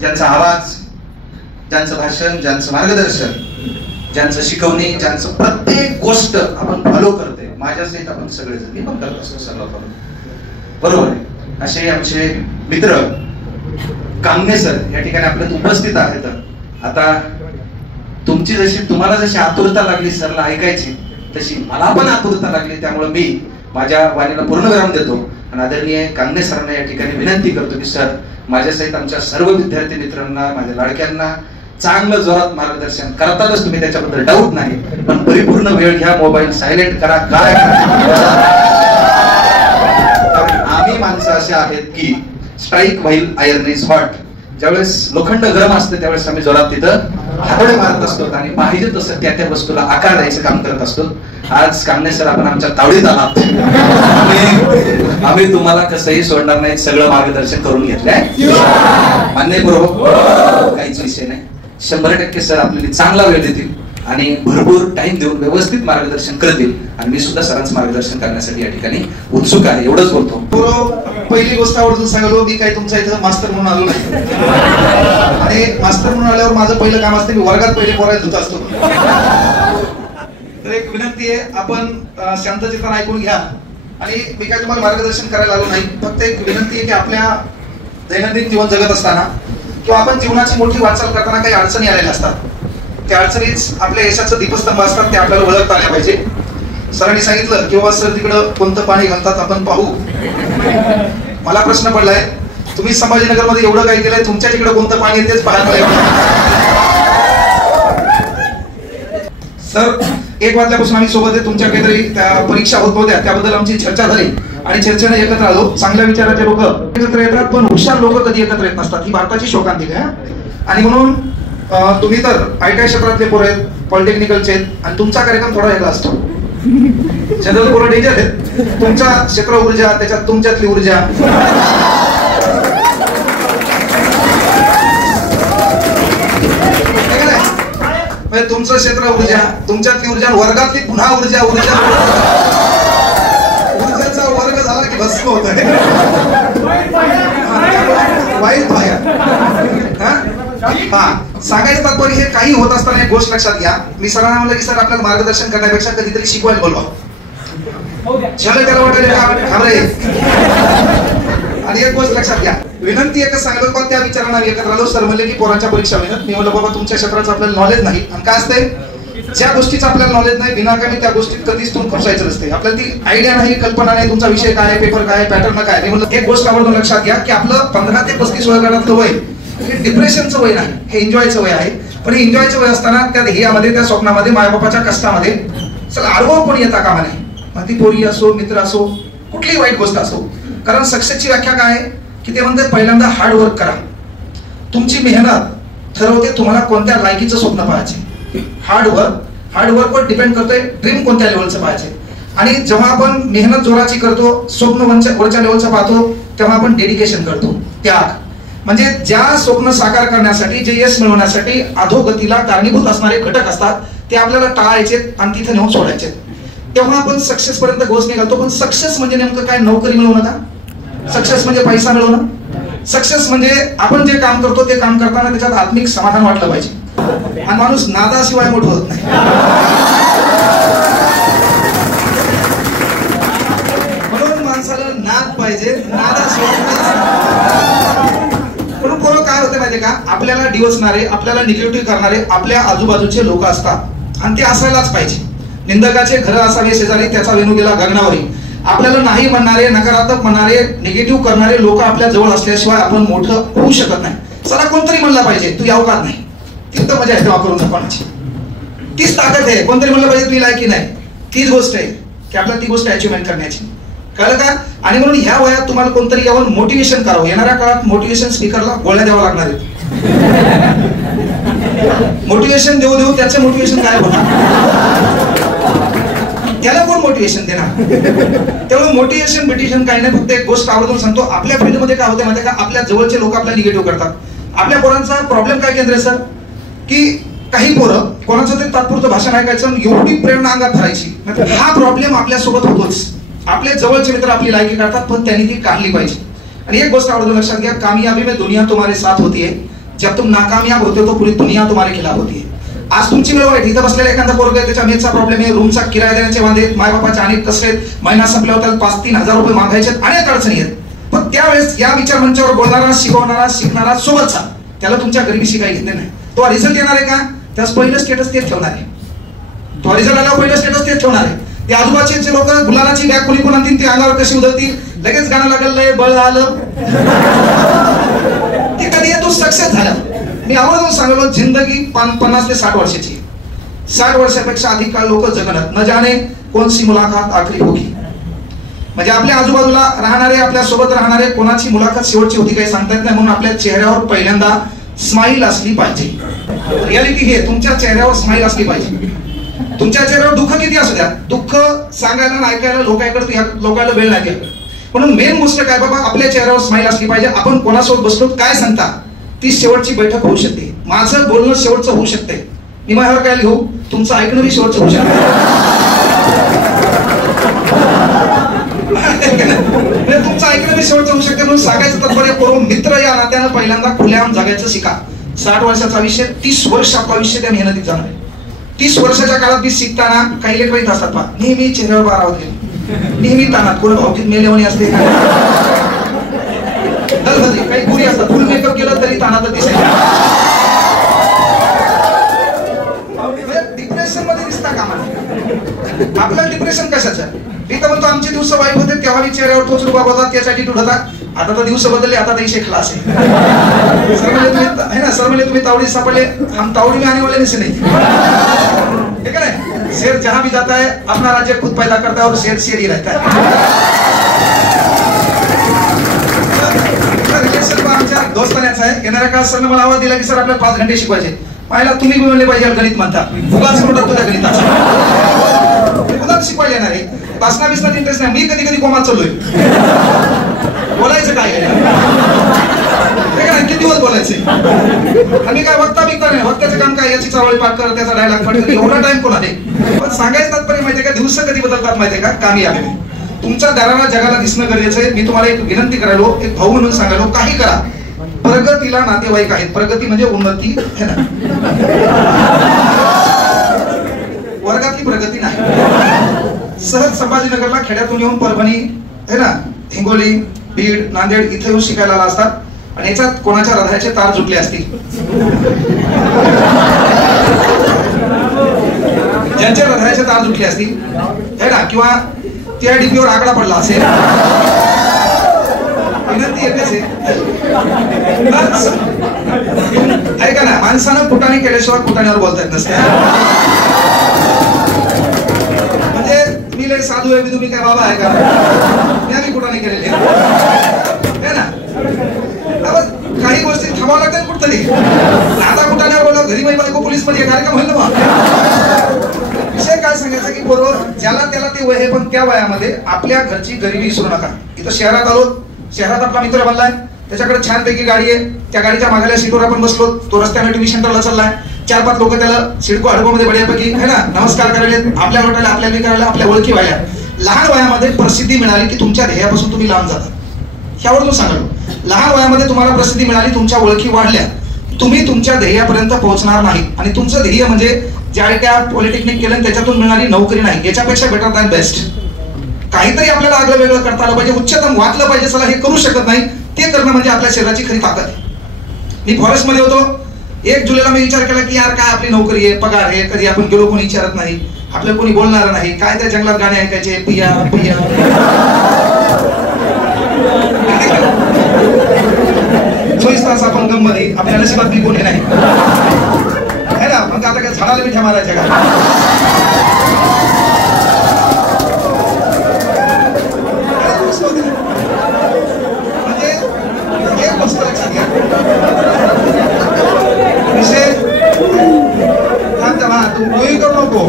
ज्यांचा आवाज, ज्यांचं भाषण, ज्यांचं मार्गदर्शन, ज्यांचं शिकवणी, ज्यांचं प्रत्येक गोष्ट आपण फॉलो करते, माझ्यासहित आपण सगळेजण मी पण करत असतो सर्व फॉलो, बरोबर आहे. असे आमचे मित्र कामने सर या ठिकाणी आपल्यात उपस्थित आहेत. आता तुम्हाला जशी आतुरता लागली सरला ऐकायची, तशी मला पण आतुरता लागली. त्यामुळे मी माझ्या वाणीला पूर्णविराम देतो आणि आदरणीय कांगणे सरांना या ठिकाणी विनंती करतो की सर माझ्यासहित आमच्या सर्व विद्यार्थी मित्रांना, माझ्या लाडक्यांना चांगलं जोरात मार्गदर्शन करतातच तुम्ही, त्याच्याबद्दल डाऊट नाही, पण परिपूर्ण वेळ घ्या, मोबाईल सायलेंट करा. काय आम्ही माणसं असे आहेत की strike while iron is hot. ज्यावेळेस लोखंड गरम असतं त्यावेळेस आम्ही जोरात तिथं हातोडे मारत असतो आणि पाहिजे तसं त्या वस्तूला आकार द्यायचं काम करत असतो. आज कामने सर आपण आमच्या तावडीत आलात, आम्ही तुम्हाला कसंही सोडणार नाही, सगळं मार्गदर्शन करून घेतलंय. मान्य बरोबर, काहीच विषय नाही. 100% सर आपल्याला चांगला वेळ देतील आणि भरपूर टाइम देऊन व्यवस्थित मार्गदर्शन करतील आणि मी सुद्धा सरांचं मार्गदर्शन करण्यासाठी या ठिकाणी उत्सुक आहे. एवढंच बोलतो. पहिली गोष्ट आवर्जून सांगलो, मी काही तुमच्या इथं मास्तर म्हणून आलो नाही आणि मास्तर म्हणून आल्यावर माझं पहिलं काम असतं, मी वर्गात पहिले पोरायला धुत असतो. तर एक विनंती आहे, आपण शांतचित्ताने ऐकून घ्या आणि मी काय तुम्हाला मार्गदर्शन करायला आलो नाही, फक्त एक विनंती आहे की आपल्या दैनंदिन जीवन जगत असताना किंवा आपण जीवनाची मोठी वाटचाल करताना काही अडचणी आलेल्या असतात. त्या अडचणीच आपल्या यशाचं दीपस्तंभ असतात, ते आपल्याला ओळखता आल्या पाहिजे. सरांनी सांगितलं किंवा सर तिकडं कोणतं पाणी घालतात आपण पाहू. मला प्रश्न पडलाय, तुम्ही संभाजीनगर मध्ये एवढं काही केलंय, तुमच्या तिकडे कोणतं पाणी येतेच पाहायला. सर 1 वाजल्यापासून आम्ही सोबत आहे, तुमच्या काहीतरी त्या परीक्षा होत होत्या, त्याबद्दल आमची चर्चा झाली आणि चर्चेने एकत्र आलो. चांगल्या विचाराचे लोक एकत्र येतात, पण हुशार लोक कधी एकत्र येत नसतात, ही भारताची शोकांतिका आहे. आणि म्हणून तुम्ही तर ITI क्षेत्रातले पोरं आहेत, पॉलिटेक्निकलचे आहेत आणि तुमचा कार्यक्रम थोडा वेगळा असतो. जनरल पोरं डेंजर आहेत, तुमचा क्षेत्र ऊर्जा, त्याच्यात तुमच्यातली ऊर्जा. तुमचं क्षेत्र ऊर्जा, तुमच्यातली ऊर्जा, वर्गातली पुन्हा ऊर्जा. ऊर्जाचा वर्ग झाला की भस्म होत आहे, वाईट बाहेर. हा सांगायचं तात्पर्य हे काही होत असताना एक गोष्ट लक्षात घ्या. मी सरांना म्हणलं की सर आपल्याला मार्गदर्शन करण्यापेक्षा कधीतरी शिकवायला बोलवा. त्याला वाटेल आणि एक गोष्ट लक्षात घ्या, विनंती एकच सांगितलं पण त्या विचारांना एकत्र आलो. सर म्हणले की पोरांच्या परीक्षा होईल. मी म्हणलं बाबा तुमच्या क्षेत्राचं आपल्याला नॉलेज नाही, आणि काय असते ज्या गोष्टीचं आपल्याला नॉलेज नाही विनाकामी त्या गोष्टीत कधीच तुम्ही फसायचं नसते. आपल्याला ती आयडिया नाही, कल्पना नाही, तुमचा विषय काय, पेपर काय, पॅटर्न काय. मी म्हणलं एक गोष्ट आवर्जून लक्षात घ्या की आपलं 15 ते 35 वयोगटातलं वय हे डिप्रेशनचं वय नाही, हे एन्जॉयचं वय आहे. पण हे एन्जॉयचं वय असताना त्या ध्येयामध्ये, त्या स्वप्नामध्ये, मायबापाच्या कष्टामध्ये चला आडवं कोणी येता कामा नाही. मग ती पोरी असो, मित्र असो, कुठलीही वाईट गोष्ट असो. कारण सक्सेसची व्याख्या काय आहे की ते म्हणतात पहिल्यांदा हार्डवर्क करा. तुमची मेहनत ठरवते तुम्हाला कोणत्या लायकीचं स्वप्न पाहायचे. हार्डवर्कवर डिपेंड करतोय ड्रीम कोणत्या लेवलचं पाहायचे. आणि जेव्हा आपण मेहनत जोराची करतो, स्वप्न वरच्या लेवलचं पाहतो, तेव्हा आपण डेडिकेशन करतो, त्याग. म्हणजे ज्या स्वप्न साकार करण्यासाठी, जे यश मिळवण्यासाठी अधोगतीला कारणीभूत असणारे घटक असतात ते आपल्याला टाळायचे आणि तिथे नेऊन सोडायचे. तेव्हा आपण सक्सेस पर्यंत गोष्ट निघालतो. पण सक्सेस म्हणजे नेमकं काय? नोकरी मिळवणं का? सक्सेस म्हणजे पैसा मिळवणं? सक्सेस म्हणजे आपण जे काम करतो ते काम करताना त्याच्यात आत्मिक समाधान वाटलं पाहिजे. आणि माणूस नादाशिवाय मोठं होत नाही. म्हणून माणसाला नाद पाहिजे, नादाशिवाय. म्हणून कोण काय होते माहितीये का, आपल्याला डिवचणारे, आपल्याला निगेटिव्ह करणारे आपल्या आजूबाजूचे लोक असतात आणि ते असायलाच पाहिजे. निंदकाचे घर असावे शेजारी, त्याचा वेणू गेला गगनावरी. आपल्याला नाही म्हणणारे, नकारात्मक म्हणणारे, निगेटिव्ह करणारे लोक आपल्या जवळ असल्याशिवाय आपण मोठं होऊ शकत नाही. चला कोणतरी म्हणलं पाहिजे तू अवकात नाही, तिथं मजा आहे वापरून दाखवण्याची. तीच ताकद आहे. कोणतरी म्हणलं पाहिजे तुझी लायकी नाही, तीच गोष्ट आहे की आपल्याला ती गोष्ट अचिव्हमेंट करण्याची. कळलं का? आणि म्हणून ह्या वयात तुम्हाला कोणतरी यावं मोटिवेशन करावं. येणाऱ्या काळात मोटिवेशन स्पीकरला गोळ्या द्यावा लागणार आहे. मोटिवेशन देऊ देऊ त्याचं मोटिवेशन काय होणार, त्याला कोण मोटिवेशन देणार? त्यामुळे मोटिवेशन बिटिवेशन काही नाही. फक्त एक गोष्ट आवर्जून सांगतो, आपल्या फील्डमध्ये काय होतं माहिती का, आपल्या जवळचे लोक आपल्या निगेटिव्ह करतात. आपल्या पोरांचा प्रॉब्लेम काय केंद्र सर, की काही पोरं कोणाचं तरी तात्पुरतं भाषण ऐकायचं एवढी प्रेरणा अंगात भरायची. हा प्रॉब्लेम आपल्यासोबत होतोच. आपले जवळचे मित्र आपली लायकी करतात, पण त्यांनी ती काढली पाहिजे. आणि एक गोष्ट आवर्जून लक्षात घ्या, कामयाबी में दुनिया तुम्हारे साथ होती है, जब तुम नाकामयाब होते हो तो पूरी दुनिया तुम्हारे खिलाफ होती है. आज तुमची वेळ वाईट. इथं बसलेला एखादा पोरगा त्याच्या मेसचा प्रॉब्लेम आहे, रूमचा किराया देण्याचे वांदे, मायबापाचे अनेक कसले, महिना संपल्यावर त्याला 5-3 हजार रुपये मागायचे, अनेक अडचणी आहेत. पण त्यावेळेस या विचार मंचावर बोलणारा, शिकवणारा, शिकणारा सोबतचा, त्याला तुमच्या गरिबीशी काही घेतले नाही. तो रिझल्ट येणार आहे का? त्याच पहिलं स्टेटस तेच ठेवणार आहे. तो रिझल्ट आल्यावर पहिलं स्टेटस तेच ठेवणार आहे. ते आजूबाजूचे लोक गुलालाची बॅग कोणी कोण आणतील, ती अंगावर कशी उधळतील, लगेच गाणं लागलं लय बळ आलं. ते कधी तो सक्सेस झाला. मी आवर्जून सांगलो, जिंदगी 50 ते 60 वर्षाची. 60 वर्षापेक्षा अधिक काळ लोक जगणार, न जाणे कोणची मुलाखत आखरी होगी. म्हणजे आपल्या आजूबाजूला राहणारे, आपल्या सोबत राहणारे, कोणाची मुलाखत शेवटची होती काही सांगता येत नाही. म्हणून आपल्या चेहऱ्यावर पहिल्यांदा स्माईल असली पाहिजे. रियालिटी हे तुमच्या चेहऱ्यावर स्माईल असली पाहिजे. तुमच्या चेहऱ्यावर दुःख किती असू द्या, दुःख सांगायला आणि ऐकायला लोकांना वेळ नाही द्यायला. म्हणून मेन गोष्ट काय बाबा, आपल्या चेहऱ्यावर स्माईल असली पाहिजे. आपण कोणासोबत बसलो काय सांगता, ती शेवटची बैठक होऊ शकते. माझं बोलणं शेवटचं होऊ शकते. मी माझ्यावर काय लिहू, तुमचं ऐकणं बी शेवटचं होऊ शकतं. तुमचं ऐकणं बी शेवटचं होऊ शकते. म्हणून सांगायचं तात्पर्य करून मित्र या नात्यानं पहिल्यांदा खुल्याम जगायचं शिका. 60 वर्षाचं आयुष्य, 30 वर्ष आपलं आयुष्य त्या मेहनतीत जाणार आहे. 30 वर्षाच्या काळात मी शिकताना काही लेकर येत असतात पहा, नेहमी चेहऱ्यावर बारा होते, नेहमी तानात, कोण भावकीत मेलेवणी असते, काही गुरी असतात, फुल मेकअप केलं तरी तानात दिसायचं. डिप्रेशन मध्ये दिसता कामा नये. आपल्याला डिप्रेशन कशाचं? मी तर म्हणतो आमचे दिवस वाईट होते तेव्हा मी चेहऱ्यावर तोच रुबाब होता, त्याचा ॲटिट्यूड होता. आता तर दिवस बदलले, आता तर इशे क्लास आहे. सर म्हणजे तुम्ही है ना, सर म्हणजे तुम्ही तावडी सापडले, हम तावडी में आने वाले नहीं नहीं, ठीक है ना. शेर जहां भी जाता है अपना राज्य खुद पैदा करता है और शेर शेर ही रहता है. रिलेशन आमच्या दोस्तांचं आहे. येणाऱ्या काळात सरनं मला आवाज दिला की सर आपल्याला 5 घंटे शिकवायचे. पाहिला तुम्ही म्हणले पाहिजे गणित म्हणता, उगाच म्हणतात तुझ्या गणिताचं उगाच शिकवायला येणार आहे. बसना बिसनात इंटरेस्ट नाही. मी कधी कधी कोमात चाललोय, बोलायचं काय किती दिवस बोलायचं. आणि काय वक्ता बिकता नाही, वक्त्याचं काम काय, याची चावळी पाठ कर, त्याचा डायलॉग पाठ कर, एवढा टाइम कोण आहे. पण सांगायचं तात्पर्य माहितीये का, दिवस कधी बदलतात माहितीये का, कामी आले. तुमच्या दाराला जगाला दिसणं गरजेचं आहे. मी तुम्हाला एक विनंती करायलो, एक भाऊ म्हणून सांगायलो, काही करा, प्रगतीला नातेवाईक आहेत. प्रगती म्हणजे उन्नती है ना, वर्गातली प्रगती नाही. सहज संभाजीनगरला खेड्यातून येऊन परभणी है ना, हिंगोली, बीड, नांदेड इथे येऊन शिकायला आला असतात आणि याच्यात कोणाच्या हृदयाचे तार जुटले असतील, ज्यांच्या हृदयाचे तार जुटले असतील है ना, किंवा त्या डीपीवर आकडा पडला असेल, विनंती एकच आहे, ऐका ना, माणसानं कुटाने केल्याशिवाय कुटाण्यावर बोलता येत नसते. म्हणजे मी लय साधू आहे, तुम्ही काय बाबा आहे का, मी कुटाने केलेले है ना. काही गोष्टी थांबावं लागतात कुठतरी. आता कुटाण्यावर बोला, घरी माझी बायको पोलीस मध्ये कार्यक्रम होईल ना. विषय काय सांगायचा की बरोबर ज्याला त्याला ते वय आहे, पण त्या वयामध्ये आपल्या घरची गरिबी विसरू नका. इथं शहरात आलो, शहरात आपला मित्र बनलाय, त्याच्याकडे छानपैकी गाडी आहे, त्या गाडीच्या मागल्या सीटवर आपण बसलो, तो रस्त्याने टीव्ही सेंटरला चाललाय, 4-5 लोक त्याला सिडको हडकोमध्ये बड्यापैकी है ना नमस्कार करायले, आपल्या लोटायला, आपल्या मी करायला, आपल्या ओळखी व्हायला. लहान वयामध्ये प्रसिद्धी मिळाली की तुमच्या ध्येयापासून तुम्ही लांब जाता. ह्यावर तो सांगलो, लहान वयामध्ये तुम्हाला प्रसिद्धी मिळाली, तुमच्या ओळखी वाढल्या, तुम्ही तुमच्या ध्येयापर्यंत पोहोचणार नाही. आणि तुमचं ध्येय म्हणजे ज्या त्या पॉलिटेक्निक केलं त्याच्यातून मिळणारी नोकरी नाही, याच्यापेक्षा बेटर दॅन बेस्ट. काहीतरी आपल्याला आगळं वेगळं करता आलं पाहिजे, उच्चतम वाचलं पाहिजे. चला हे करू शकत नाही, ते करणं म्हणजे आपल्या शरीराची खरी ताकद आहे. मी फॉरेस्ट मध्ये होतो, 1 जुलैला मी विचार केला की यार काय आपली नोकरी आहे, पगार आहे, कधी आपण गेलो कोणी विचारत नाही, आपलं कोणी बोलणार नाही, काय त्या जंगलात गाणे ऐकायचे, पिया पिया 24 तास आपण गम मध्ये, आपल्या नशिबात बी कोणी नाही है ना. मग आता काय झाडाला मिठ्या मारायच्या का. म्हणजे एक गोष्ट लक्षात घ्या, विषय तू गोळी करू नको,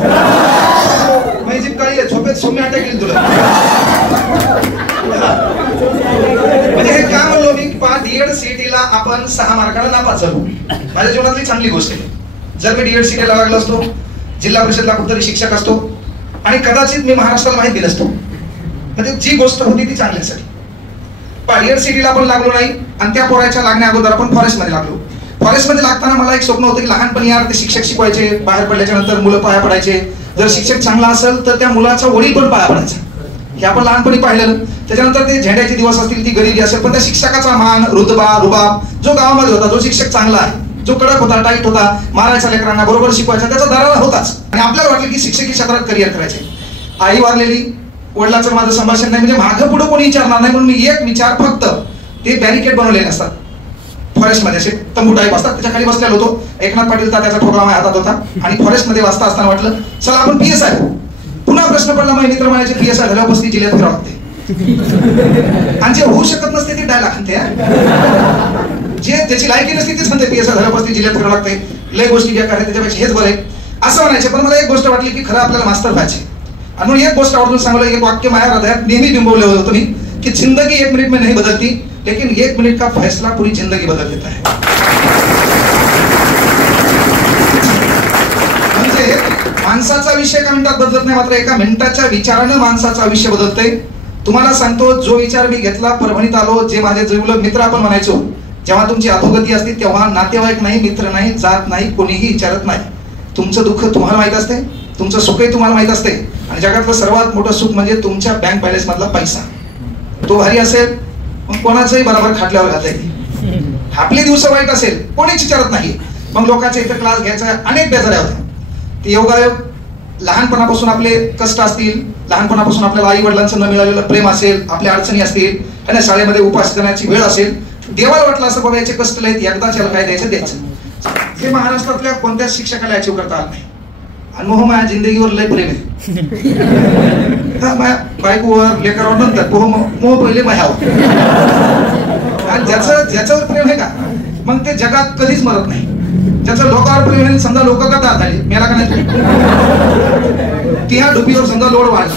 माझी काळी झोपेत सोमी अटॅक येईल तुला. म्हणजे हे काय म्हणलो मी, डीएड सीईटीला आपण 6 मार्काला नापास झालो. माझ्या जीवनातली चांगली गोष्ट आहे. जर मी डीएड सीईटीला लागलो असतो, जिल्हा परिषदला कुठेतरी शिक्षक असतो आणि कदाचित मी महाराष्ट्राला माहिती दिलं असतो. म्हणजे जी गोष्ट होती ती चांगल्यासाठी. डीएड सीईटीला आपण लागलो नाही आणि त्या पोराच्या लागण्या अगोदर आपण फॉरेस्ट मध्ये लागलो. फॉरेस्टमध्ये लागताना मला एक स्वप्न होतं की लहानपणी यार ते शिक्षक शिकवायचे, बाहेर पडल्याच्या नंतर मुलं पाया पडायचे, जर शिक्षक चांगला असेल तर त्या मुलाचा वडील पण पाया पडायचा, हे आपण लहानपणी पाहिलेलं. त्याच्यानंतर ते झेंड्याचे दिवस असतील, ती गरिबी असेल, पण त्या शिक्षकाचा मान, रुतबा, रुबाब जो गावामध्ये होता, जो शिक्षक चांगला आहे, जो कडक होता, टाईट होता, मारायचा लेकरांना, बरोबर शिकवायचा, त्याचा दरारा होताच. आणि आपल्याला वाटलं की शिक्षकी क्षेत्रात करिअर करायचे. आई वारलेली, वडिलांचं माझं संभाषण नाही, म्हणजे मागं पुढे कोणी विचारणार नाही म्हणून मी एक विचार, फक्त ते बॅरिकेड बनवलेले असतात फॉरेस्टमध्ये, असे तंबू टाईप असतात, त्याच्या खाली बसलेलो होतो. एकनाथ पाटील त्याचा ठोकळा माझ्या हातात होता आणि फॉरेस्टमध्ये वाचता असताना वाटलं चला आपण PSI. पुन्हा प्रश्न पडला, माझे मित्र म्हणायचे PSI झाल्यावर 35 जिल्ह्यात फिरावं लागते, आणि जे होऊ शकत नसते ते डायलॉग म्हणते, जे त्याची लायकी नसते तेच म्हणते PSI झाल्यावर 35 जिल्ह्यात फिरावं लागते, लय गोष्टी बेकार आहे, त्याच्यापेक्षा हेच बरं आहे असं म्हणायचे. पण मला एक गोष्ट वाटली की खरं आपल्याला मास्तर व्हायचे. आणि म्हणून एक गोष्ट आवडून सांगलं, एक वाक्य माझ्या हृदयात नेहमी बिंबवले होतं मी, की जिंदगी 1 मिनिट में नहीं बदलती, लेकिन 1 मिनिट का फैसला पूरी जिंदगी बदल देता है. म्हणजे माणसाचा विषय एका मिनिटात बदलत नाही, मात्र एका मिनिटाच्या विचारानं माणसाचं आयुष्य बदलतंय. तुम्हाला सांगतो, जो विचार मी घेतला, परभणीत आलो, जे माझे जिवलग मित्र आपण म्हणायचो, जेव्हा तुमची अधोगती असते तेव्हा नातेवाईक नाही, मित्र नाही, जात नाही, कोणीही विचारत नाही. तुमचं दुःख तुम्हाला माहित असते, तुमचं सुखही तुम्हाला माहित असते, आणि जगातलं सर्वात मोठं सुख म्हणजे तुमच्या बँक बॅलन्स मधला पैसा. तो भारी असेल मग कोणाचंही बरोबर खाटल्यावर घालता येते. आपले दिवस वाईट असेल कोणीच विचारत नाही, मग लोकांच्या इथं क्लास घ्यायचा अनेक बेजाऱ्या होत्या. ते योगायोग, लहानपणापासून आपले कष्ट असतील, लहानपणापासून आपल्याला आई वडिलांचं न मिळालेलं प्रेम असेल, आपल्या अडचणी असतील, आणि शाळेमध्ये उपास करण्याची वेळ असेल, देवाला वाटलं असं बाबा याचे कष्ट लयत, एकदा त्याला काय द्यायचं द्यायचं. हे महाराष्ट्रातल्या कोणत्याच शिक्षकाला अचीव करता आलं नाही. आणि मोह माझ्या जिंदगीवर लय प्रेम आहे, माझ्या बायकोवर, लेकरावर नंतर मोह पहिले माझ्यावर. आणि ज्याच्यावर प्रेम आहे का मग ते जगात कधीच मरत नाही. ज्याचं लोकांवर प्रेम आहे, समजा लोक करता झाले मेला का नाही, ह्या डुबीवर समजा लोड वाढला,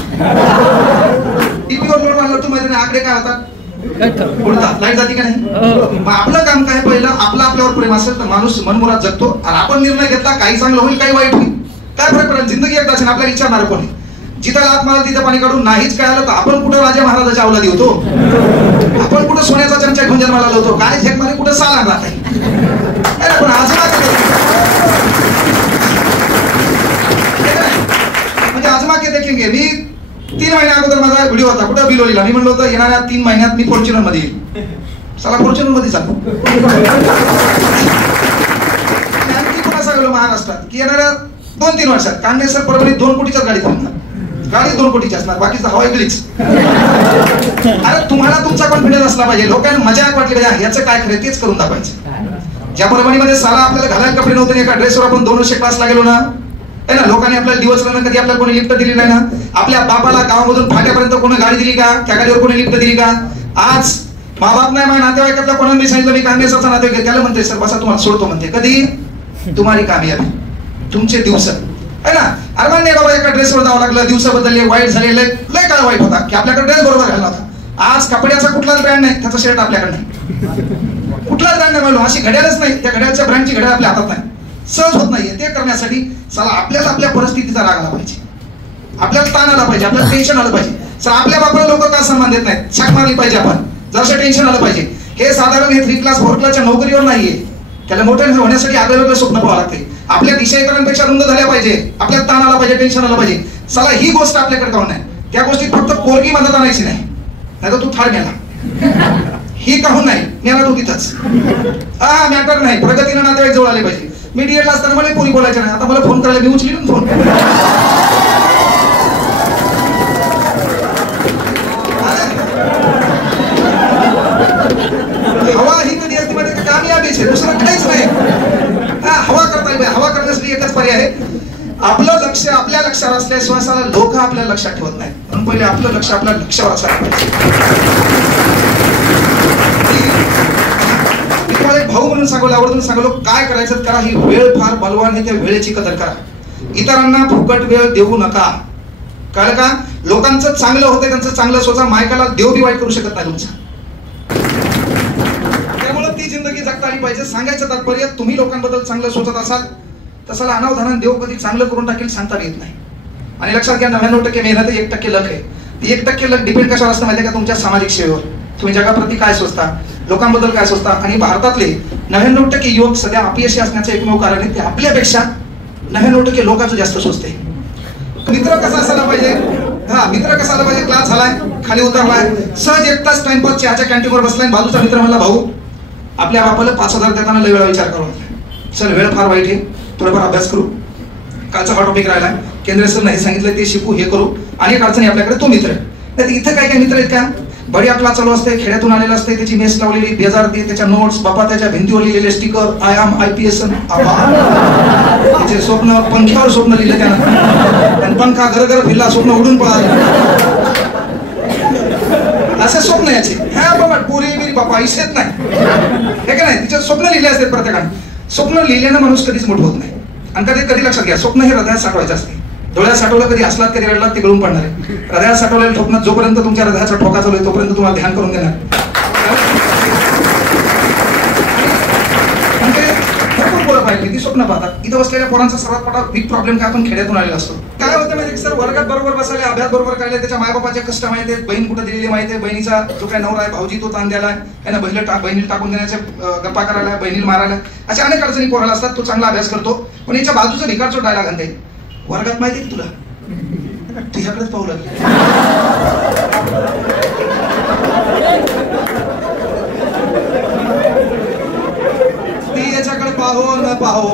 टीपीवर लोड वाढला, तू माहिती नाही आकडे काय होतात, उडतात, लाईट जाती का नाही. मग आपलं काम काय, पहिलं आपलं आपल्यावर प्रेम असेल तर माणूस मनमुरात जगतो. आणि आपण निर्णय घेतला काही चांगलं होईल काही वाईट होईल, काय फरक पडेल, जिंदगी एकदाच आहे, आपल्याला विचारणार कोणी. जिथं लात मारला तिथं पाणी काढून नाहीच कळालं तर आपण कुठं राजा महाराजाच्या अवलादी होतो, आपण कुठं सोन्याचा चमचा घेऊन जन्माला होतो, काय झेक मारे कुठं साल आणला नाही. पण आजमा म्हणजे आजमा के देखेंगे. मी 3 महिन्या अगोदर माझा व्हिडिओ होता, कुठं बिलोलीला, मी म्हणलो होतं येणाऱ्या 3 महिन्यात मी फॉर्च्युनर मध्ये येईल. चला फॉर्च्युनर मध्ये चालतो. आणखी पुन्हा सांगलो महाराष्ट्रात की येणाऱ्या 2-3 वर्षात कांदे सर परभणीत 2 कोटीच्याच गाडी थांबणार, गाडी 2 कोटीची असणार, बाकीचं हवा वेगळीच. अरे तुम्हाला तुमचा कॉन्फिडन्स असला पाहिजे, लोकांना मजा वाटली पाहिजे, याचं काय खरं तेच करून दाखवायचं. ज्या परभणीमध्ये साला आपल्याला घालायला कपडे नव्हते, एका ड्रेसवर आपण 200 क्लासला गेलो ना, है ना, लोकांनी आपल्याला दिवस कधी आपल्याला कोणी लिफ्ट दिली नाही ना, आपल्या बापाला गावामधून फाट्यापर्यंत कोणी गाडी दिली का, त्या गाडीवर कोणी लिफ्ट दिली का. आज माबाप नाही, माझ्या नातेवाईकातल्या कोणाला मी सांगितलं मी कांदेसाचा नातेवाईक, त्याला म्हणते सर बसा तुम्हाला सोडतो म्हणते, कधी तुम्हारी कामयाबी, तुमचे दिवस है ना. अरे नाही बाबा एका ड्रेसवर जावं लागलं, दिवस बदलले, वाईट झाले, लय काळ वाईट होता की आपल्याकडे ड्रेस बरोबर घालला होता. आज कपड्याचा कुठलाच ब्रँड नाही, त्याचा शर्ट आपल्याकडे नाही, कुठलाच ब्रँड नाही, अशी घड्याळच नाही, त्या घड्याळच्या ब्रँडची घड्याळ आपल्या हातात नाही, सहज होत नाहीये. ते करण्यासाठी चला आपल्याला आपल्या परिस्थितीचा राग आला पाहिजे, आपल्याला ताण आला पाहिजे, आपल्याला टेन्शन आलं पाहिजे. चला आपल्या बापाला लोक का सन्मान देत नाहीत, शाक मारली पाहिजे आपण, जसं टेन्शन आलं पाहिजे. हे साधारण हे 3 क्लास 4 क्लासच्या नोकरीवर नाहीये, त्याला मोठे होण्यासाठी आगळं स्वप्न पाहावं लागते. आपल्या दिशा इतरांपेक्षा रुंद झाल्या पाहिजे, आपल्याला ताण आला पाहिजे, टेन्शन आलं पाहिजे. चला ही गोष्ट आपल्याकडे काऊन नाही, त्या गोष्टीत फक्त पोरगी मदत आणायची नाही, नाही तर तू थाड नेला, ही काहून नाही नेला तू तिथंच. हा मॅटर नाही, प्रगतीनं नातेवाईक जवळ आले पाहिजे. मी डीएडला असताना मला पोरी बोलायचं नाही, आता मला फोन करायला मी उचली ना फोन. हवा ही कधी असते मध्ये कामयाबीच आहे, दुसरं काहीच नाही. हवा करता येईल, हवा करण्यासाठी एकच पर्याय आहे, आपलं लक्ष आपल्या लक्षावर असल्याशिवाय लोक आपल्या लक्षात ठेवत नाही. म्हणून पहिले आपलं लक्ष आपल्या लक्षावर असायला पाहिजे. मी तुम्हाला एक भाऊ म्हणून सांगलो, आवडून सांगलो, काय करायचं करा, ही वेळ फार बलवान आहे, त्या वेळेची कदर करा. इतरांना फुकट वेळ देऊ नका, कळलं का. लोकांचं चांगलं होतं, त्यांचं चांगलं स्वतः मायकाला देव बी वाईट करू शकत नाही तुमचं. त्यामुळे ती जिंदगी जगता आली पाहिजे. सांगायचं तात्पर्य, तुम्ही लोकांबद्दल चांगलं सोचत असाल तसाला अनावधानाने देव कधी चांगलं करून टाकेल सांगता येत नाही. आणि लक्षात घ्या, 99% मेहनत, 1% लक आहे. ती 1% लक डिपेंड कशावर असतं माहिती आहे का, तुमच्या सामाजिक सेवेवर. तुम्ही जगाप्रती काय सोचता, लोकांबद्दल काय सोचतात. आणि भारतातले 99% युवक सध्या अपयशी असण्याचं एकमेव कारण आहे ते आपल्यापेक्षा 99% लोकांचं जास्त सोचते. मित्र कसा असायला पाहिजे, मित्र कसा आला पाहिजे, क्लास झालाय, खाली उतरलाय, सहज एकटाच टाइमपास चहाच्या कॅन्टीनवर बसलाय, बाजूचा मित्र म्हणला भाऊ आपल्या बापाला 5,000 देताना लय वेळा विचार करू, चल वेळ फार वाईट आहे, थोडाफार अभ्यास करू, कालचा हा टॉपिक राहिला, केंद्र सर नाही सांगितलं ते शिकू, हे करू, अनेक अडचणी आपल्याकडे, तो मित्र. नाही इथं काय काय मित्र आहेत का, बढिया क्लास चालू असते, खेड्यातून आलेला असते, त्याची मेस लावलेली, बेजार दे, त्याच्या नोट्स, बापा त्याच्या भिंतीवर लिहिलेले स्टिकर, आय एम IPS, त्याचे स्वप्न पंख्यावर स्वप्न लिहिलं त्यानं, आणि पंखा घर घर फिरला, स्वप्न उडून पळालं, असे स्वप्न याचे. हा बाबा पोरी बिरी बापा ऐसेत नाही, हे का नाही, तिचे स्वप्न लिहिले असतात प्रत्येकाने. स्वप्न लिहिल्यानं माणूस कधीच मोठं होत नाही. आणि कधी लक्षात घ्या, स्वप्न हे हृदयात साठवायचं असते. डोळ्यात साठवलं कधी हसलात कधी रडलात ते गळून पडणार आहे. हृदयात साठवलेलं ठोकणं जोपर्यंत तुमच्या हृदयाचा ठोका चालू आहे तोपर्यंत तुम्हाला ध्यान करून देणार. भरपूर पोरं पाहिजे ती स्वप्न पाहतात. इथं बसलेल्या पोरांचा सर्वात मोठा बिग प्रॉब्लेम काय, आपण खेड्यातून आलेला असतो. काय होतं माहिती सर, वर्गात बरोबर बसायला, अभ्यास बरोबर करायला, त्याच्या मायबापाचे कष्ट माहिती आहेत, बहीण कुठे दिलेली माहिती आहे, बहिणीचा जो काय नवरा आहे भाऊजी तो ताण द्यायला, ना बहिणीला टाकून देण्याचे गप्पा करायला, बहिणीला मारायला, अशा अनेक अडचणी पोराला असतात. तो चांगला अभ्यास करतो, पण याच्या बाजूचा भिकारचो डायलॉग आणते, वर्गात माहिती आहे तुला तुझ्याकडेच पाहू लागले, ती याच्याकडे पाहो न पाहो,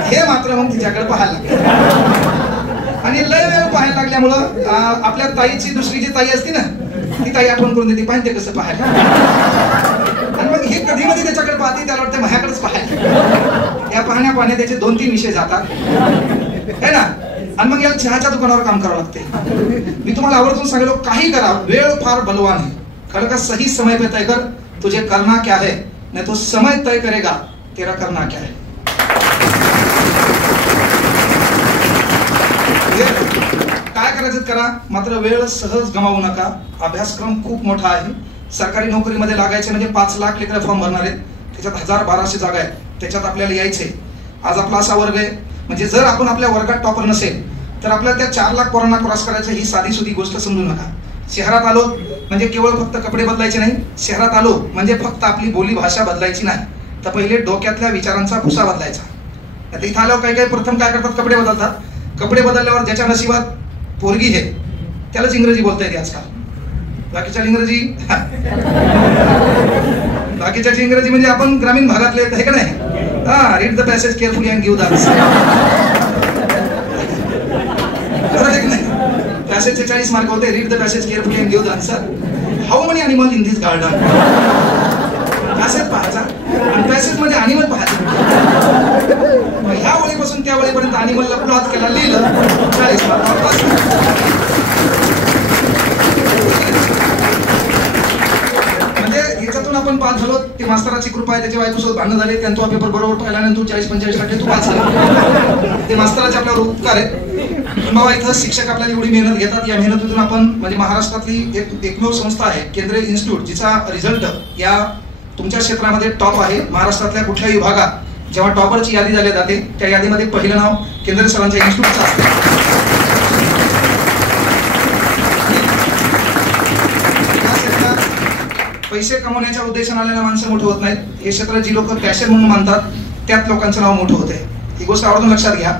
हे मात्र मग तिच्याकडे पाहायला लागले. आणि लय वेळ पाहायला लागल्यामुळं आपल्या ताईची दुसरी जी ताई असते ना ती ताई आठवण करून देते, पाहिजे कसं पाहायला. आणि मग हे कधी मध्ये त्याच्याकडे पाहते, त्याला वाटतं माझ्याकडेच पाहायला. या पाहण्या त्याचे 2-3 विषय जातात है ना. आणि मग याला चहाच्या दुकानावर काम करावं लागते. मी तुम्हाला आवर्जून सांगितलं, काही करा, वेळ फार बलवान है, खरं का सही समय पे तय कर तुझे करना क्या है, नहीं तो समय तय करेगा तेरा करना क्या है. काय करायचं करा, मात्र वेळ सहज गमावू नका. अभ्यासक्रम खूप मोठा आहे. सरकारी नोकरीमध्ये लागायचे म्हणजे 5 लाख लेकरं फॉर्म भरणार आहेत, त्याच्यात 1000-1200 जागा आहेत, त्याच्यात आपल्याला यायचे. आज आपला असा वर्ग आहे, म्हणजे जर आपण आपल्या वर्गात टॉपर नसेल तर आपल्याला त्या 4 लाख पोरांना क्रॉस करायचं, ही साधी सुधी गोष्ट समजू नका. शहरात आलो म्हणजे केवळ फक्त कपडे बदलायचे नाही, शहरात आलो म्हणजे फक्त आपली बोली भाषा बदलायची नाही, तर पहिले डोक्यातल्या विचारांचा भुसा बदलायचा. आता इथं आल्यावर काही प्रथम काय करतात, कपडे बदलतात. कपडे बदलल्यावर ज्याच्या नशिबात पोरगी आहे त्यालाच इंग्रजी बोलता येते आजकाल. बाकीच्या इंग्रजी बाकीच्याची इंग्रजी म्हणजे आपण ग्रामीण भागातले आहे का नाही. Read the passage carefully and give the answer. बरोबर नाही, पॅसेजचे 40 मार्क होते, read the passage carefully and give the answer. How many animal in this garden. Passage पाहायचा आणि पॅसेज मध्ये अॅनिमल पाहायचं. ह्या वेळेपासून त्या वेळेपर्यंत अॅनिमलला प्लॉट केला, लिहिलं 40 मार्क. याच्यातून आपण पास झालो, ते मास्तराची कृपा आहे, त्याच्या बायकोसोबत भांडण झाले, त्यांचा पेपर बरोबर पाहिल्यानंतर 40-45 टक्के तू पास झाला. ते मास्तराचे आपल्यावर उपकार आहेत. पण बाबा इथं शिक्षक आपल्याला एवढी मेहनत घेतात, या मेहनतीतून आपण म्हणजे महाराष्ट्रातली एकमेव संस्था आहे केंद्रीय इन्स्टिट्यूट, जिचा रिझल्ट या तुमच्या क्षेत्रामध्ये टॉप आहे. महाराष्ट्रातल्या कुठल्याही विभागात जेव्हा टॉपरची यादी झाली जाते त्या यादीमध्ये पहिलं नाव केंद्रीय सरांच्या इन्स्टिट्यूटचं असते. पैसे कमवण्याच्या उद्देशाने आलेल्या माणसं मोठं होत नाहीत. हे क्षेत्र जी लोक पॅशन म्हणून मानतात त्यात लोकांचं नाव मोठं होतंय. ही गोष्ट आवर्जून लक्षात घ्या.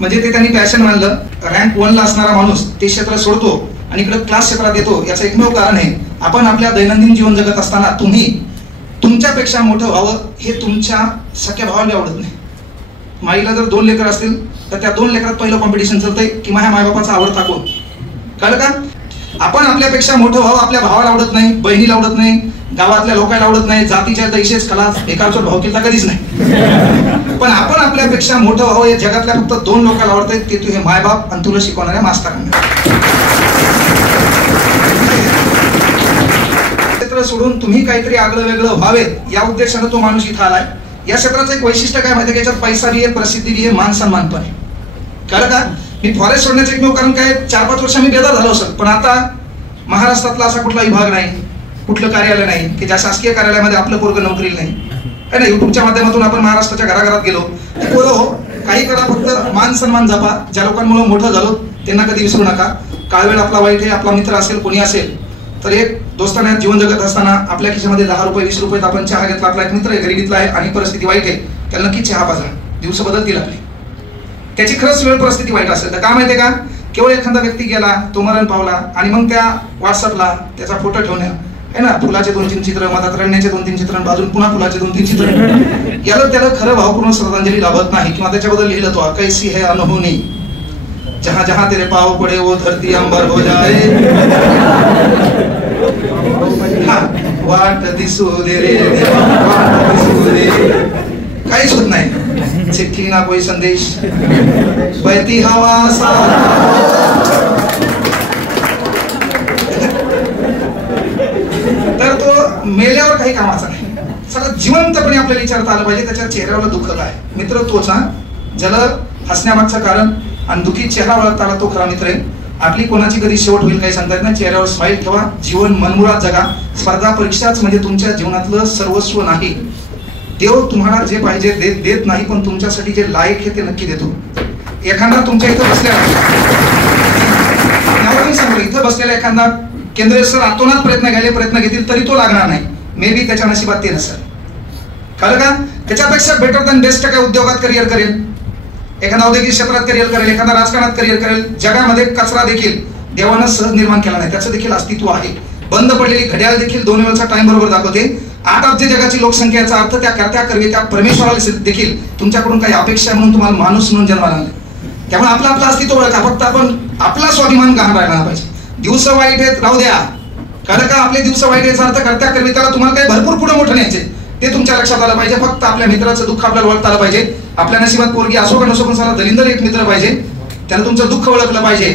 म्हणजे ते त्यांनी पॅशन मानलं, रँक 1 ला असणारा माणूस ते क्षेत्र सोडतो आणि इकडे क्लास क्षेत्रात येतो. याचं एकमेव कारण आहे, आपण आपल्या दैनंदिन जीवन जगत असताना तुम्ही तुमच्यापेक्षा मोठं व्हावं हे तुमच्या सख्या भावाला आवडत नाही. माईला जर 2 लेकर असतील तर त्या 2 लेकरात पहिलं कॉम्पिटिशन चालतंय की माझ्या मायबापाचा आवडता कोण. कळलं का. आपण आपल्यापेक्षा मोठं व्हावं आपल्या भावाला आवडत नाही, बहिणीला आवडत नाही, गावातल्या लोकांना आवडत नाही, जातीच्या दैशेच खलास एकाचोर भावकीचा कधीच नाही. पण आपण आपल्यापेक्षा मोठं व्हावं हे जगातल्या फक्त 2 लोकांना आवडतंय, ते तुझे मायबाप आणि तुला शिकवणाऱ्या मास्तरांना. क्षेत्र सोडून तुम्ही काहीतरी आगळं वेगळं व्हावे या उद्देशाने तो माणूस इथं आलाय. या क्षेत्राचं एक वैशिष्ट्य काय माहिती, याच्यात पैसा बी आहे, प्रसिद्धी बी आहे, मान सन्मान पण आहे. कळलं का. मी फॉरेस्ट सोडण्याचं एकमेव कारण काय, 4-5 वर्ष मी बेजार झालो सर, पण आता महाराष्ट्रातला असा कुठला विभाग नाही, कुठलं कार्यालय नाही की ज्या शासकीय कार्यालयामध्ये आपलं पोरग नोकरीला नाही. है ना. युट्यूबच्या माध्यमातून आपण महाराष्ट्राच्या घराघरात गेलो की पोरं हो काही करा, फक्त मान सन्मान जपा. ज्या लोकांमुळे मोठं झालो त्यांना कधी विसरू नका. काळवेळ आपला वाईट आहे, आपला मित्र असेल कोणी असेल तर एक दोस्ताने जीवन जगत असताना आपल्या खिशामध्ये 10 रुपये 20 रुपये आपण चहा घेतला, आपला एक मित्र आहे गरिबीतला आहे आणि परिस्थिती वाईट आहे, त्याला नक्की चहा पाजा, दिवस बदलतील आपली. त्याची खरंच वेळ परिस्थिती वाईट असेल तर काय माहितीये का, केवळ एखादा व्यक्ती गेला, तो मरण पावला आणि मग त्या व्हॉट्सअपला त्याचा फोटो ठेवण्या है ना, फुलाचे 2-3 चित्र, मधात रडण्याचे 2-3 चित्र, बाजून पुन्हा फुलाचे 2-3 चित्र, याला त्याला खरं भावपूर्ण श्रद्धांजली लाभत नाही. किंवा त्याच्याबद्दल लिहिलं तो कैसी है अनहोनी, जहां जहां तेरे पाव पडे वो धरती अंबर हो जाए, वाट दिसू दे रे, वाट दिसू दे, काहीच होत नाही. चिठ्ठी ना कोई संदेश, बहती हवा सा. तर तो मेल्यावर काही कामाचा नाही. सगळं जिवंतपणे आपल्याला विचारता आलं पाहिजे त्याच्या चेहऱ्यावर दुःख काय. मित्र तोच हा, ज्याला हसण्यामागचं कारण आणि दुःखी चेहरा ओळखता आला तो खरा मित्र आहे. आपली कोणाची कधी शेवट होईल काही सांगता येत नाही. चेहऱ्यावर स्माईल ठेवा, जीवन मनमुराद जगा. स्पर्धा परीक्षाच म्हणजे तुमच्या जीवनातलं सर्वस्व नाही. देव तुम्हाला जे पाहिजे देत नाही, पण तुमच्यासाठी जे लायक आहे ते नक्की देतो. एखादा तुमच्या इथं बसलेला सांगतो, इथं बसलेला एखादा केंद्रीय सर आतोनात प्रयत्न घेतील तरी तो लागणार नाही. मे बी त्याच्या नशिबात ते नसेल. कळलं का? त्याच्यापेक्षा बेटर दॅन बेस्ट काय उद्योगात करिअर करेल, एखादा औद्योगिक क्षेत्रात करिअर करेल, एखादा राजकारणात करिअर करेल. जगामध्ये कचरा देखील देवानं सहज निर्माण केला नाही, त्याचं देखील अस्तित्व आहे. बंद पडलेली घड्याळ देखील 2 वेळचा टाइम बरोबर दाखवते. 8 अब्ज जगाची लोकसंख्या, याचा अर्थ त्या करत्या करवी त्या परमेश्वराला देखील तुमच्याकडून काही अपेक्षा म्हणून तुम्हाला माणूस म्हणून जन्माला आणले. त्यामुळे आपलं अस्तित्व ओळखा. फक्त आपण आपला स्वाभिमान गहाण राहिला पाहिजे. दिवस वाईट आहेत राहू द्या, कारण का आपले दिवस वाईट याचा अर्थ करत्या करवी त्याला तुम्हाला काही भरपूर पुढे मोठं न्यायचे ते तुमच्या लक्षात आलं पाहिजे. फक्त आपल्या मित्राचं दुःख आपल्याला ओळखता आलं पाहिजे. आपल्या नशिबात पोरगी असो का नसो पण साला दलिंदर एक मित्र पाहिजे, त्याला तुमचं दुःख ओळखलं पाहिजे.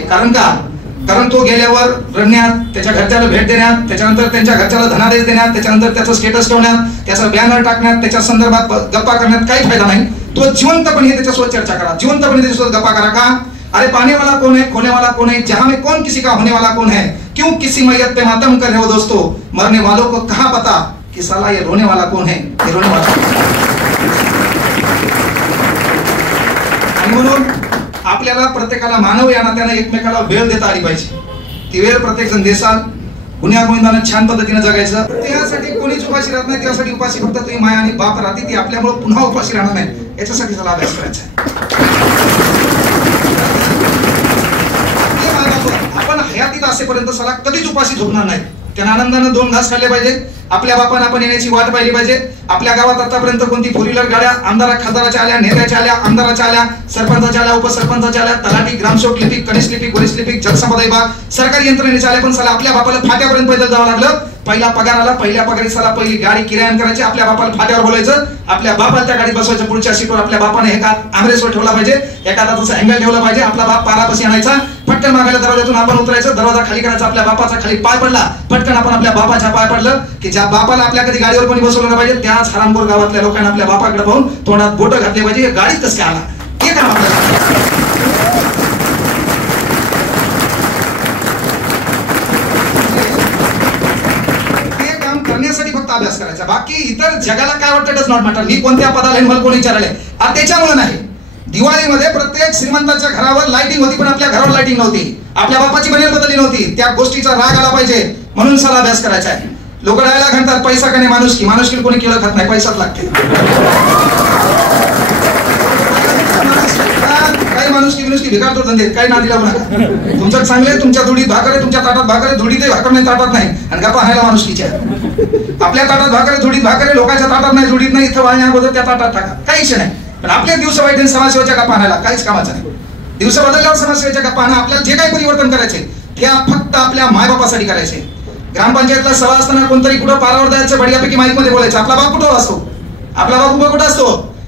कारण तो गेल्यावर रडण्यात, त्याच्या घरच्याला भेट देण्यात, त्याच्यानंतर त्यांच्या घरच्याला धनादेश देण्यात, त्याच्यानंतर त्याचं स्टेटस ठेवण्यात, त्याचा बॅनर टाकण्यात, त्याच्या संदर्भात गप्पा करण्यात काही फायदा नाही. तो जिवंतपणे त्याच्यासोबत चर्चा करा, जिवंतपणे त्याच्यासोबत गप्पा करा. का? अरे पाने वाला कौन है, खोने वाला कौन है, जहां में कौन किसी का होने वाला कौन है, क्यों किसी मैयत पे मातम कर रहे हो दोस्तों, मरने वालों को कहां पता कि साला ये रोने वाला कौन है, ये रोने वाला. आणि म्हणून आपल्याला प्रत्येकाला मानव या नात्याने एकमेकाला वेळ देता आली पाहिजे. ती वेळ प्रत्येक जण देसाल, गुन्ह्या गोविंदानं छान पद्धतीने जगायचं. त्यासाठी कोणीच उपाशी राहत नाही, त्यासाठी उपाशी फक्त तुम्ही माया आणि बाप राहते, ती आपल्यामुळे पुन्हा उपाशी राहणार नाही. याच्यासाठी त्याला अभ्यास करायचा. आपण हयातीत असेपर्यंत सला कधीच उपाशी झोपणार नाही. त्यांना आनंदानं 2 घास खाल्ले पाहिजे. आपल्या बापानं आपण येण्याची वाट पाहिली पाहिजे. आपल्या गावात आतापर्यंत कोणती 4 व्हीलर गाड्या आमदार खासदाराच्या आल्या, नेत्याच्या आल्या, आमदाराच्या आल्या, सरपंचाच्या आल्या, उपसरपंचाच्या आल्या, तलाठी, ग्रामसेवक लिपिक, कनिष्ठ लिपिक, वरिष्ठ लिपिक, जलसंपदा विभाग, सरकारी यंत्रणेच्या आल्या, पण साला आपल्या बापाला फाट्यापर्यंत पैदल जावं लागलं. पहिला पगार आला, पहिल्या पगारी साला पहिली गाडी किरायान करायची, आपल्या बापाला फाट्यावर बोलायचं, आपल्या बापाला त्या गाडीत बसवायचं, पुढच्या सीटवर आपल्या बापाने एका आमरेसवर ठेवला पाहिजे, एका हाताचा अँगल ठेवला पाहिजे. आपला बाप पारापाशी आणायचा, पटकन मागायला दरवाजातून आपण उतरायचं, दरवाजा खाली करायचा, आपल्या बापाचा खाली पाय पडला, पटकन आपण आपल्या बापाच्या पाय पडलं की ज्या बापाला आपल्या कधी गाडीवर कोणी बसवलं पाहिजे त्याच हरामखोर गावातल्या लोकांना आपल्या बापाकडे पाहून तोंडात बोटं घातले पाहिजे. गाडीत कसं काय आला हे काम आपल्याला. करण्यासाठी फक्त अभ्यास करायचा. बाकी इतर जगाला काय वाटतं डज नॉट मॅटर. मी कोणत्या पदाला मला कोणी विचारले त्याच्यामुळे नाही. दिवाळीमध्ये प्रत्येक श्रीमंताच्या घरावर लाइटिंग होती, पण आपल्या घरावर लाइटिंग नव्हती. आपल्या बापाची बनेल बदलली नव्हती. त्या गोष्टीचा राग आला पाहिजे म्हणून साला अभ्यास करायचा आहे. लोक डायला घालतात पैसा का नाही माणुसकी. माणुसकी कोणी केलं खात नाही, पैसाच लागते. काही माणुसकी बिनुसकी भिकारतो धंदे काही नादी लागू नका. तुमच्यात चांगले, तुमच्या जोडीत भाकर आहे, तुमच्या ताटात भाकर आहे, जोडीत भाकर नाही, ताटात नाही, आणि गप्पा हायला माणुसकीच्या. आपल्या ताटात भाकर आहे, जोडीत भाकर आहे, लोकांच्या ताटात नाही, जोडीत नाही, इथं वाळण्या अगोदर त्या ताटात टाका, काही विषय नाही. पण आपल्या दिवस वाईट समाजसेवेच्या गप्पा आणायला काहीच कामाचं नाही. दिवस बदलल्यावर समाजसेवेच्या गप्पा आणा. आपल्याला जे काही परिवर्तन करायचे त्या फक्त आपल्या मायबापासाठी करायचे. ग्रामपंचायतला सभा असताना कोणतरी कुठं पारावर जायचं, बढियापैकी माईक मध्ये बोलायचं. आपला बाप कुठं असतो, आपला बाप उभा कुठं असतो,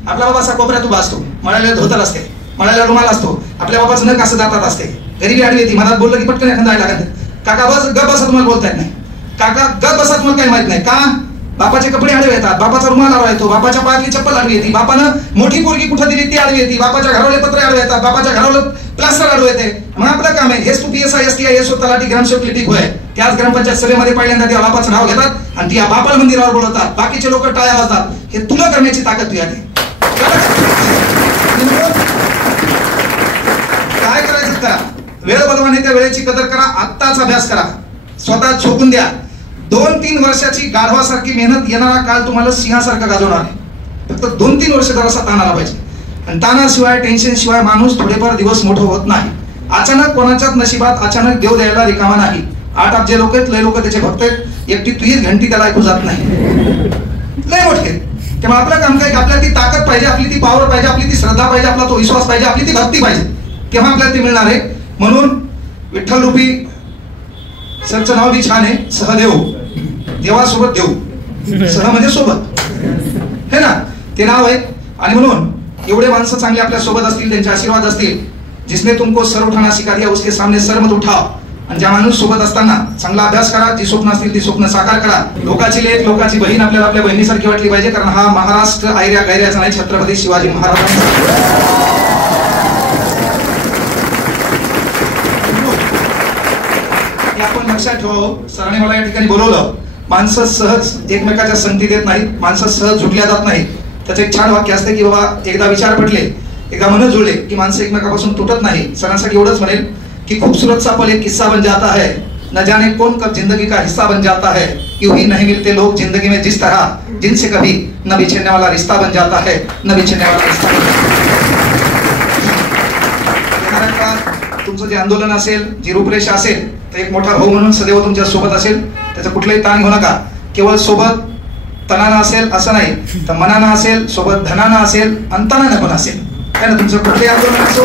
आपला बाबा असा कोपऱ्यात उभा असतो, मळालेला धोतर असते, मळालेला रुमाल असतो, आपल्या बाबाचं नख असं जातात असते. गरिबी आडवी येते, मनात बोललं की पटकन एखादा लागत. काका बस गप बसा, तुम्हाला बोलता येत नाही. काका गप बसा, तुम्हाला काही माहित नाही का. बापाचे कपडे आडवे येतात, बापाचा रुमाल आडवा येतो, बापाच्या पायातली चप्पल आडवी येते, बापानं मोठी पोरगी कुठं दिली ती आडवी येते, बापाच्या घरावले पत्रे आडवे येतात, बापाच्या घरावलं प्लास्टर आडवे येते. मग आपलं काम आहे हेच तू PSI STI SO तलाठी ग्रामसेवक लिपिक होय. त्याच ग्रामपंचायत सभेमध्ये पहिल्यांदा त्या बापाचं नाव घेतात आणि त्या बापाला मंदिरावर बोलवतात. बाकीचे लोक टाळ्या वाजतात. हे तुला करण्याची ताकद तुझ्यात आहे. काय करायचं करा. वेळ बलवाने त्या वेळेची कदर करा. आत्ताच अभ्यास करा. स्वतः झोकून द्या. 2-3 वर्षाची गाढवासारखी मेहनत, येणारा काळ तुम्हाला सिंहासारखा गाजवणार आहे. फक्त 2-3 वर्ष जरासा ताण आला पाहिजे. आणि ताणाशिवाय, टेन्शन शिवाय माणूस थोडेफार दिवस मोठं होत नाही. अचानक कोणाच्याच नशिबात अचानक देव द्यायला रिकामा नाही. 8 अब्ज लोक आहेत, लय लोक त्याचे भक्त आहेत. एकटी तुझीच घंटी त्याला ऐकू जात नाही, लय मोठे. तेव्हा आपलं काम काय, आपल्याला ती ताकद पाहिजे, आपली ती पॉवर पाहिजे, आपली ती श्रद्धा पाहिजे, आपला तो विश्वास पाहिजे, आपली ती भक्ती पाहिजे. तेव्हा आपल्याला ती मिळणार आहे. म्हणून विठ्ठल रूपी सरचं नाव बी छान आहे, सहदेव. देवासोबत देव, सह म्हणजे सोबत, हे ना, ते नाव आहे. आणि म्हणून एवढे माणसं चांगले आपल्या सोबत असतील, त्यांचे आशीर्वाद असतील. जिसने तुमको सर उठाना सिखा दिया उसके सामने सर मत उठाओ. आणि ज्या माणूस सोबत असताना चांगला अभ्यास करा, जी स्वप्न असतील ती स्वप्न साकार करा. लोकाची लेक, लोकाची बहीण आपल्याला आपल्या बहिणीसारखी वाटली पाहिजे. कारण हा महाराष्ट्र आयऱ्या गैऱ्याचा नाही, छत्रपती शिवाजी महाराजांचा. आपण लक्षात ठेवावं. सरांनी मला या ठिकाणी बोलवलं. माणसं सहज एकमेकाच्या संगती देत नाही, माणसं सहज जुटल्या जात नाही. त्याचं एक छान वाक्य असते की बाबा एकदा विचार पडले, एकदा मन जुळले की माणसं एकमेकापासून तुटत नाही. सरांसाठी एवढंच म्हणेल कि खूबसूरत सा पल एक किस्सा बन जाता है, न जाने कौन कब जिंदगी का हिस्सा बन जाता है. यूं ही नहीं मिलते लोग जिंदगी में जिस तरह, जिनसे कभी न बिछड़ने वाला रिश्ता बन जाता है, न बिछड़ने वाला रिश्ता बन जाता है. तुमचं जे आंदोलन असेल, जी रूपरेषा असेल, तर एक मोठा भाऊ म्हणून सदैव तुमच्या सोबत असेल. त्याचं कुठलंही ताण घेऊ नका. केवळ सोबत तनानं असेल असं नाही, तर मनानं असेल, सोबत धनानं असेल, आणि तनानं पण असेल. है ना, तुमचं कुठलंही आंदोलन असो,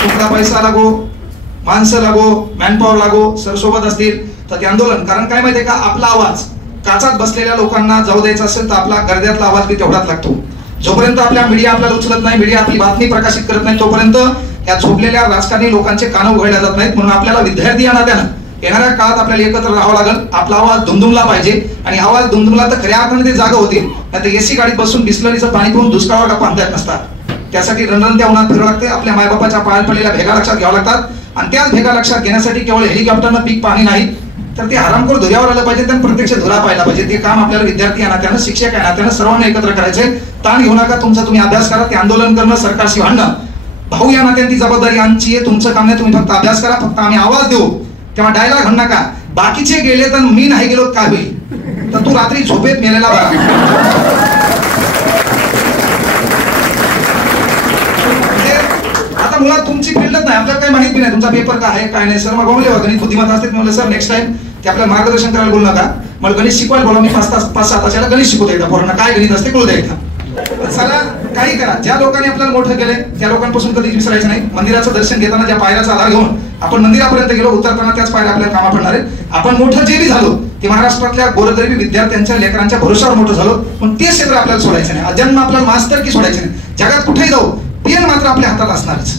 तुमचा पैसा लागो, माणसं लागो, मॅनपॉवर लागो, सर सोबत असतील तर ते आंदोलन. कारण काय माहितीये का, आपला आवाज काचात बसलेल्या लोकांना जाऊ द्यायचा असेल तर आपला गर्द्यातला आवाज बी तेवढाच लागतो. जोपर्यंत आपल्या मीडिया आपल्याला उचलत नाही, मीडिया आपली बातमी प्रकाशित करत नाही, तोपर्यंत या झोपलेल्या राजकारणी लोकांचे कान उघडल्या जात नाहीत. म्हणून आपल्याला विद्यार्थी या नात्यानं येणाऱ्या काळात आपल्याला एकत्र राहावं लागेल. आपला आवाज दुमदुमला पाहिजे. आणि आवाज दुमदुमला तर खऱ्या अर्थाने ते जागा होतील. नाही तर एसी गाडीत बसून बिस्लरीचं पाणी पिऊन दुष्काळावर टाकून आणता येत नसतात. त्यासाठी रणरणत्या उन्हात फिरावं लागते. आपल्या मायबापाच्या पायात पडलेल्या भेगा लक्षात घ्यावं लागतात. आणि त्याच भेगा लक्षात घेण्यासाठी केवळ हेलिकॉप्टरनं पीक पाणी नाही, तर ते हरामखोर धुऱ्यावर आलं पाहिजे, त्यांनी प्रत्यक्ष धुरा पाहायला पाहिजे. ते काम आपल्याला विद्यार्थी या नात्यानं, शिक्षक या नात्यानं सर्वांना एकत्र करायचे. ताण घेऊ नका, तुमचा तुम्ही अभ्यास करा. ते आंदोलन करणं, सरकारशी भांडणं, भाऊ या नात्याने ती जबाबदारी आमची आहे. तुमचं काम नाही, तुम्ही फक्त अभ्यास करा, फक्त आम्ही आवाज देऊ. तेव्हा डायलॉग म्हणू नका, बाकीचे गेले तर मी नाही गेलो काय होईल, तर तू रात्री झोपेत मेलेला बरा. मुळात तुमची फील्डच नाही, आपल्याला काही माहिती नाही, तुमचा पेपर काय आहे काय नाही. सर मग बोलले गणित बुद्धिमत्ता असते. म्हणलं सर नेक्स्ट टाइम ते आपल्याला मार्गदर्शन करायला बोलू नका, मला गणित शिकवायला बोला. मी 5-6 तासाला गणित शिकवतो एकदा पोरांना, काय गणित असते कळू द्या एकदा. चला काही करा, ज्या लोकांनी आपल्याला मोठं केलंय त्या लोकांपासून कधीच विसरायचं नाही. मंदिराचं दर्शन घेताना ज्या पायऱ्याचा आधार घेऊन आपण मंदिरापर्यंत गेलो, उतरताना त्याच पायऱ्या आपल्याला कामा पडणार आहेत. आपण मोठं जे बी झालो ते महाराष्ट्रातल्या गोरगरिबी विद्यार्थ्यांच्या लेकरांच्या भरोशावर मोठं झालो, पण ते क्षेत्र आपल्याला सोडायचं नाही. जन्म आपल्याला मास्तर की सोडायचं नाही. जगात कुठेही जाऊ पेन मात्र आपल्या हातात असणारच.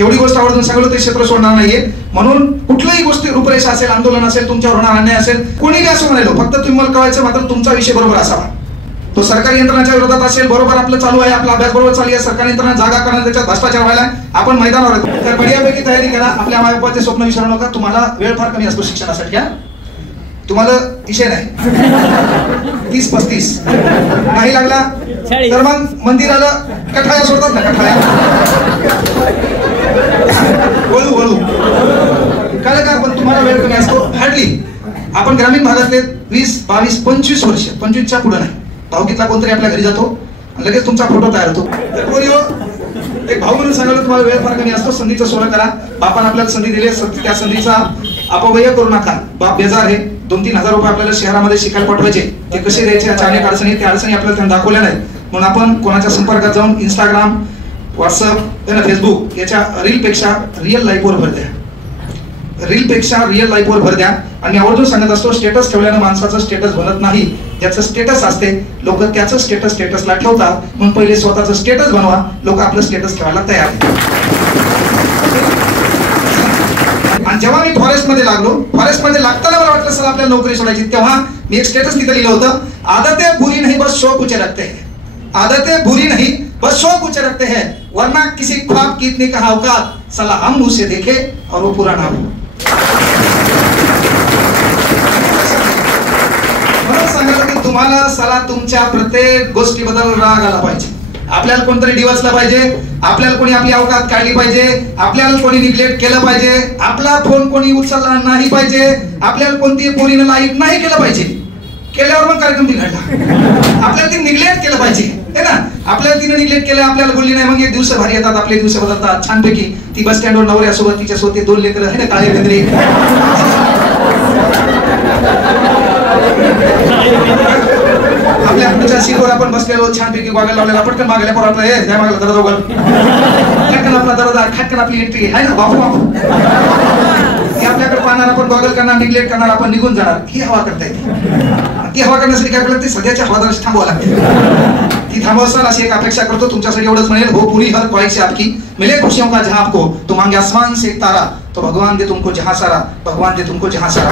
एवढी गोष्ट आवडून सगळं ते क्षेत्र सोडणार नाहीये. म्हणून कुठल्याही गोष्टी, रूपरेषा असेल, आंदोलन असेल, तुमच्यावर होणार अन्याय असेल, कोणी असं म्हणालो, फक्त तुम्ही मला कळवायचं मात्र तुमचा विषय बरोबर असावा. तो सरकारी यंत्रणाच्या विरोधात असेल, बरोबर आपलं चालू आहे, आपला अभ्यास बरोबर चालू आहे, सरकारी यंत्रणा जागा करणं, त्याच्यात भ्रष्टाचार व्हायला, आपण मैदानावर येतो. तर बढियापैकी तयारी करा. आपल्या मायबापाचे स्वप्न विसरू नका. तुम्हाला वेळ फार कमी असतो शिक्षणासाठी. तुम्हाला विषय नाही 30-35 नाही लागला तर मग मंदिराला कठाया सोडतात ना, कठाया वळू वळू काय का. पण तुम्हाला वेळ कमी असतो. हार्डली आपण ग्रामीण भागातले 20, 22, 25 वर्ष, 25च्या पुढे नाही, भाऊकीतला कोणतरी आपल्या घरी जातो आणि लगेच तुमचा फोटो तयार होतो. एक भाऊ म्हणून सांगायला तुम्हाला वेळ फार कमी असतो. संधीचं सोनं करा. बापान आपल्याला संधी दिली, त्या संधीचा अपव्यय करू नका. बाप बेजार आहे. 2-3 हजार रुपये आपल्याला शहरामध्ये शिकायला पाठवायचे, ते कसे द्यायचे याच्या अनेक अडचणी, त्या अडचणी आपल्याला त्यांनी दाखवल्या नाहीत. म्हणून आपण कोणाच्या संपर्कात जाऊन इंस्टाग्राम, व्हॉट्सअप, फेसबुक याच्या रीलपेक्षा रिअल लाईफवर भर द्या. रीलपेक्षा रिअल लाईफवर भर द्या. आणि आवर्जून सांगत असतो, स्टेटस ठेवल्यानं माणसाचं स्टेटस बनत नाही. ज्याचं स्टेटस असते लोक त्याचं स्टेटसला ठेवतात. म्हणून पहिले स्वतःचं स्टेटस बनवा, लोक आपलं स्टेटस ठेवायला तयार आहेत. आणि जेव्हा मी फॉरेस्टमध्ये लागलो, फॉरेस्टमध्ये लागताना मला वाटलं सर आपल्याला नोकरी सोडायची, तेव्हा मी एक स्टेटस तिथे लिहिलं होतं, आदतें बुरी नहीं बस शौक ऊंचे रखते हैं. आदतें बुरी नहीं बस शौक ऊंचे रखते हैं, वरना किसी ख्वाब की इतनी कहा औकात, साला हम उसे देखे और वो पूरा ना हो. म्हणून सांगितलं की तुम्हाला साला तुमच्या प्रत्येक गोष्टीबद्दल राग आला पाहिजे. आपल्याला कोणतरी डिवचलं पाहिजे, आपल्याला कोणी आपली अवकात काढली पाहिजे, आपल्याला कोणी निग्लेक्ट केलं पाहिजे, आपला फोन कोणी उचलला नाही पाहिजे, आपल्याला कोणती पोरीनं लाईक नाही केलं पाहिजे. केल्यावर मग कार्यक्रम बिघडला. आपल्याला ती निग्लेक्ट केलं पाहिजे है ना. आपल्याला तिने निग्लेक्ट केलं, आपल्याला बोलली नाही, मग एक दिवस भारी येतात, आपले दिवस बदलतात छानपैकी. ती बस स्टँडवर नवऱ्यासोबत तिच्यासोबत 2 लेकरं आहे ना, काळे बेंद्रे. आपल्या पुढच्या सीटवर आपण बसलेलो छानपैकी गॉगल लावलेला, पटकन मागल्या पोर आपला हे द्या मागला दरवाजा उघड, खटकन आपला दरवाजा, खटकन आपली एंट्री आहे ना बापू बापू. ती आपल्याकडे पाहणार, आपण गॉगल करणार, निग्लेक्ट करणार, आपण निघून जाणार. ही हवा करता येते. ती हवा करण्यासाठी काय करायला, ती सध्याच्या हवादाराशी थांबवा लागते. ती थांबवसाल अशी एक अपेक्षा करतो तुमच्यासाठी. एवढंच म्हणेल, हो पूरी हर ख्वाहिश है आपकी, मिले खुशियों का जहां आपको, तो मांगे आसमान से एक तारा, तो भगवान दे तुमको जहां सारा, भगवान दे तुमको जहां सारा.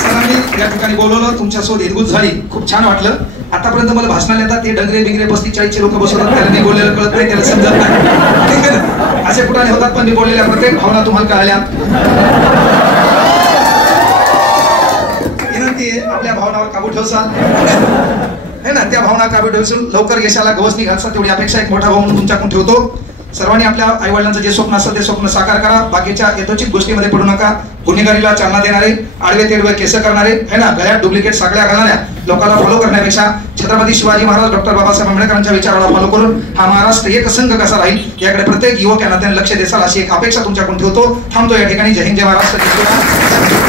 सरांनी या ठिकाणी बोलवलं, तुमच्यासोबत हिरगुज झाली, खूप छान वाटलं. आतापर्यंत मला भाषणाला येतात ते डंगरे बिंगरे 35-40 लोक बसवतात, त्याला मी बोललेलं कळत नाही, त्याला समजत नाही, ठीक आहे ना. असे कुठाने होतात, पण मी बोललेल्या प्रत्येक भावना तुम्हाला कळल्या. विनंती आहे, आपल्या भावनावर काबू ठेवसाल है ना. त्या भावना काबू ठेवून लवकर यशाला गवसणी घालसाल, तेवढी अपेक्षा एक मोठा भाऊ म्हणून तुमच्याकडून ठेवतो. सर्वांनी आपल्या आई वडिलांचं जे स्वप्न असेल ते स्वप्न साकार करा. बाकीच्या यथोचित गोष्टीमध्ये पडू नका. गुन्हेगारीला चालना देणारे, आडवे तेडवे केस करणारे है ना, गळ्यात डुप्लिकेट साखळ्या घालणाऱ्या लोकांना फॉलो करण्यापेक्षा छत्रपती शिवाजी महाराज, डॉक्टर बाबासाहेब आंबेडकरांच्या विचाराला फॉलो करून हा महाराष्ट्र एक संघ कसा राहील याकडे प्रत्येक युवकांना त्यांना लक्ष देसाल अशी एक अपेक्षा तुमच्याकडून ठेवतो. थांबतो या ठिकाणी. जय हिंद, जय महाराष्ट्र.